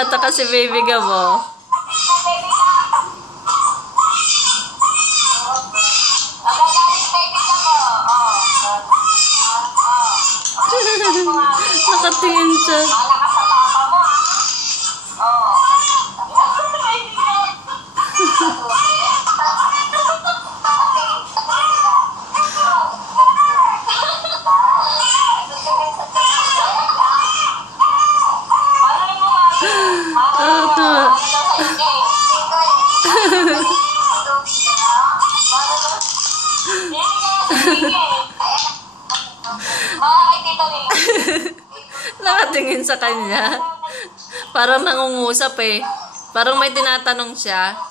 Nagtataka si baby ka mo. Nakatingin siya. Nakatingin sa kanya. Parang nangungusap eh. Parang may tinatanong siya.